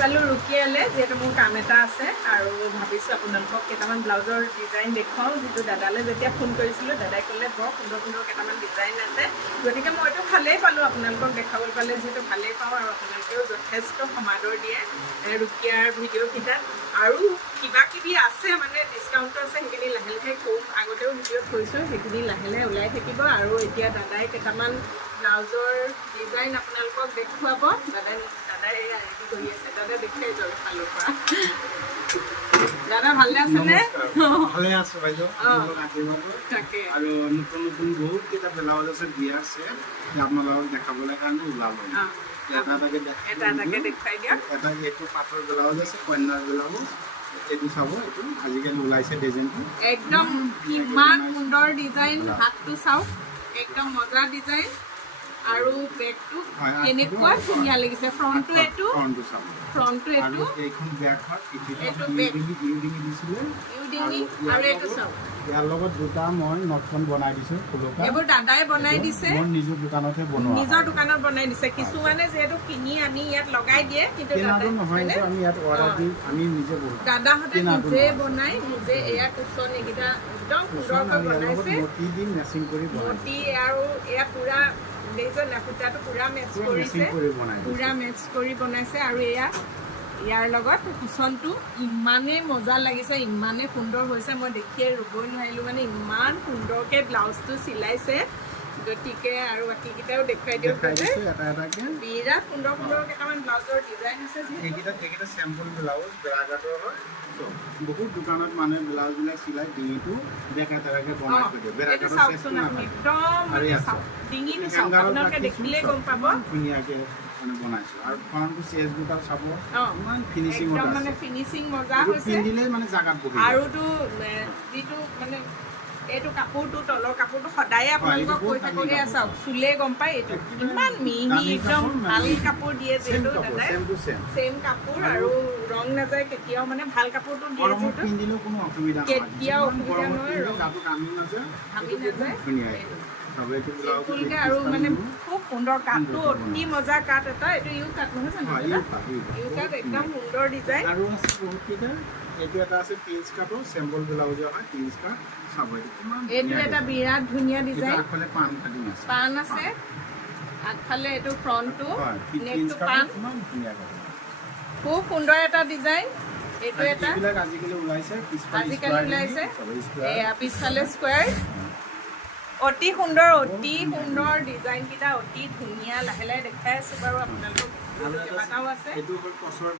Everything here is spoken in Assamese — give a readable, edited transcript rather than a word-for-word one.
পালোঁ ৰুকিয়ালে, যিহেতু মোৰ কাম এটা আছে আৰু ভাবিছোঁ আপোনালোকক কেইটামান ব্লাউজৰ ডিজাইন দেখুৱাওঁ। যিটো দাদালৈ যেতিয়া ফোন কৰিছিলোঁ, দাদাই ক'লে বৰ সুন্দৰ সুন্দৰ কেইটামান ডিজাইন আছে, গতিকে মইতো ভালেই পালোঁ আপোনালোকক দেখাবলৈ পালে, যিহেতু ভালেই পাওঁ আৰু আপোনালোকেও যথেষ্ট সমাদৰ দিয়ে ৰুকিয়াৰ ভিডিঅ'কেইটাত। আৰু কিবা কিবি আছে মানে ডিছকাউণ্টটো আছে, সেইখিনি লাহে লাহে কম, আগতেও ভিডিঅ'ত থৈছোঁ, সেইখিনি লাহে লাহে ওলাই থাকিব। আৰু এতিয়া দাদাই কেইটামান ব্লাউজৰ ডিজাইন আপোনালোকক দেখুৱাব। দাদাই ৰেডি কৰি আছে, দাদা দেখাই যাওক ফালৰ পৰা। দাদা ভালে আছেনে? ভালে আছো বাইদেউ, তাকে আৰু নতুন নতুন বহুত কেইটা ব্লাউজ আছে বিয়া আছে, আপোনালোকক দেখাবলৈ কাৰণে ওলালো। এটা এটাকে দেখুৱাই দিয়ক। এটা এইটো পাটৰ ব্লাউজ আছে, কন্যাৰ ব্লাউজ, এইটো চাব, এইটো আজিকালি ওলাইছে ডিজাইনটো, একদম ইমান সুন্দৰ ডিজাইন, হাতটো চাওক, একদম মজা ডিজাইন। আৰু বেকটো কেনেকুৱা ধুনীয়া লাগিছে, ফ্ৰণ্টটো এইটো, ফ্ৰণ্টটো এইটো, এইখন বেকত এইটো বেক ইউডিঙি দিছিলে, ইউডিঙি, আৰু এইটো চাওক। ইয়াৰ লগত দুটা মই নটখন বনাই দিছোঁ, ফুলকা এইবোৰ দাদাই বনাই দিছে, মোৰ নিজৰ দোকানতে বনোৱা, নিজৰ দোকানত বনাই দিছে। কিছুমানে যিহেতু কিনি আনি ইয়াত লগাই দিয়ে, কিন্তু নহয়, আমি ইয়াত অৰ্ডাৰ দি আমি নিজে বনাওঁ। দাদাহঁতে নিজে বনাই, নিজে এয়া কুচন এইকেইটা একদম সুন্দৰকৈ বনাইছে, মতি দি মেচিং কৰি মতি, আৰু এয়া পুৰা দেখিছে না, সূতাটো পুৰা মেটচ কৰিছে, পুৰা মেটচ কৰি বনাইছে। আৰু এয়া ইয়াৰ লগত কুচনটো ইমানেই মজা লাগিছে, ইমানেই সুন্দৰ হৈছে, মই দেখিয়ে ৰ'বই নোৱাৰিলোঁ, মানে ইমান সুন্দৰকৈ ব্লাউজটো চিলাইছে। গতিকে আৰু বাকীকেইটাও দেখুৱাই দিয়ক, বিৰাট সুন্দৰ সুন্দৰ কেইটামান ব্লাউজৰ ডিজাইন আছে। এইকেইটা চেম্পল ব্লাউজ বেৰাঘাটৰ হয়, বহুত দোকানত মানুহে ব্লাউজবিলাক চিলাই ডিঙিটো বেকা তেৰাকে বনাই থৈ দিয়ে। এইটো চাওকচোন আপুনি, একদম ডিঙিটো চাওক, আপোনালোকে দেখিলেই গম পাব ধুনীয়াকৈ মানে বনাইছোঁ। আৰু ফ্ৰণ্টটো চেজ দুটা চাব, ইমান ফিনিচিং, একদম মানে ফিনিচিং মজা হৈছে। পিন্ধিলেই মানে জাগাত বহি, আৰুতো যিটো মানে এইটো কাপোৰটো, তলৰ কাপোৰটো সদায়ে আপোনালোকক কৈ থাকোঁহে, চাওক চুলে গম পায় এইটো ইমান মিহি, একদম ভাল কাপোৰ দিয়ে যিহেতু দাদাই, ছেম কাপোৰ, আৰু ৰং নাযায় কেতিয়াও, মানে ভাল কাপোৰটো দিয়ে যিহেতু পিন্ধিলেও কোনো অসুবিধা নহয়, কেতিয়াও অসুবিধা নহয়, ঘামি নাযায়, চিম্পুলকৈ। আৰু মানে খুব সুন্দৰ কাঠটো, অতি মজা কাঠ এটা, এইটো ইউ কাঠ নহয় জানো, ইউ কাঠ, একদম সুন্দৰ ডিজাইন। আৰু আছে বহুতকেইটা, এইটো এটা আছে পিঞ্চ কাঠৰ চেম্পল ব্লাউজৰ হয়, পিঞ্চ কাঠ চাব, এইটো এটা বিৰাট ধুনীয়া ডিজাইন, আগফালে পাণ কাটিং আছে, পাণ আছে আগফালে, এইটো ফ্ৰণ্টটো, নেকটো পাণ, খুব সুন্দৰ এটা ডিজাইন। এইটো এটা আজিকালি ওলাইছে, এয়া পিছফালে স্কুৱেৰ, অতি সুন্দৰ ডিজাইনকেইটা, অতি ধুনীয়া। লাহে লাহে দেখাই আছোঁ বাৰু আপোনালোকক, কেইবাটাও আছে।